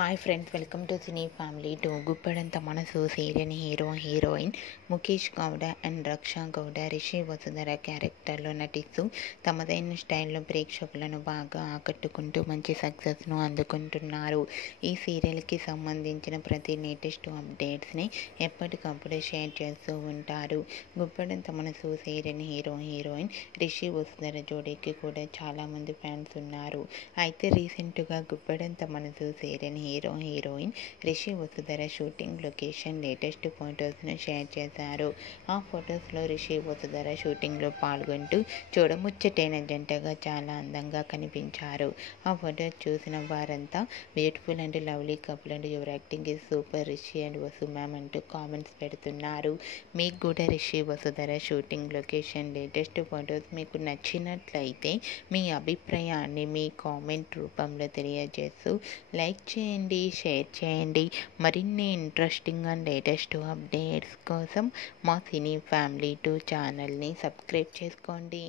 Hi friends, welcome to cine family two. Guppedantha Manasu serial heroine Mukesh Gowda and Raksha Gowda Rishi Vasudhara క్యారెక్టర్లో నటిస్తూ తమదైన స్టైల్లో ప్రేక్షకులను బాగా ఆకట్టుకుంటూ మంచి సక్సెస్ను అందుకుంటున్నారు. ఈ సీరియల్కి సంబంధించిన ప్రతి లేటెస్ట్ అప్డేట్స్ని ఎప్పటికప్పుడు షేర్ చేస్తూ ఉంటారు. గుప్పెడంత మనసు సీరియల్ హీరోయిన్ రిషి వసుధర జోడీకి కూడా చాలామంది ఫ్యాన్స్ ఉన్నారు. అయితే రీసెంట్గా Guppedantha Manasu serial heroine Rishi Vasudhara shooting location latest ఫొటోస్ను షేర్ చేశారు. ఆ ఫొటోస్లో రిషి వసుధర షూటింగ్లో పాల్గొంటూ చూడముచ్చటైన జంటగా చాలా అందంగా కనిపించారు. ఆ ఫొటోస్ చూసిన వారంతా beautiful and lovely couple and your acting is super Rishi and Vasu ma'am అంటూ కామెంట్స్ పెడుతున్నారు. మీకు కూడా Rishi Vasudhara shooting location latest photos మీకు నచ్చినట్లయితే మీ అభిప్రాయాన్ని మీ కామెంట్ రూపంలో తెలియజేస్తూ లైక్ చేయండి, షేర్ చేయండి. మరిన్ని ఇంట్రెస్టింగ్ అండ్ లేటెస్ట్ అప్డేట్స్ కోసం మా సినీ ఫ్యామిలీ 2 ఛానల్ని సబ్స్క్రైబ్ చేసుకోండి.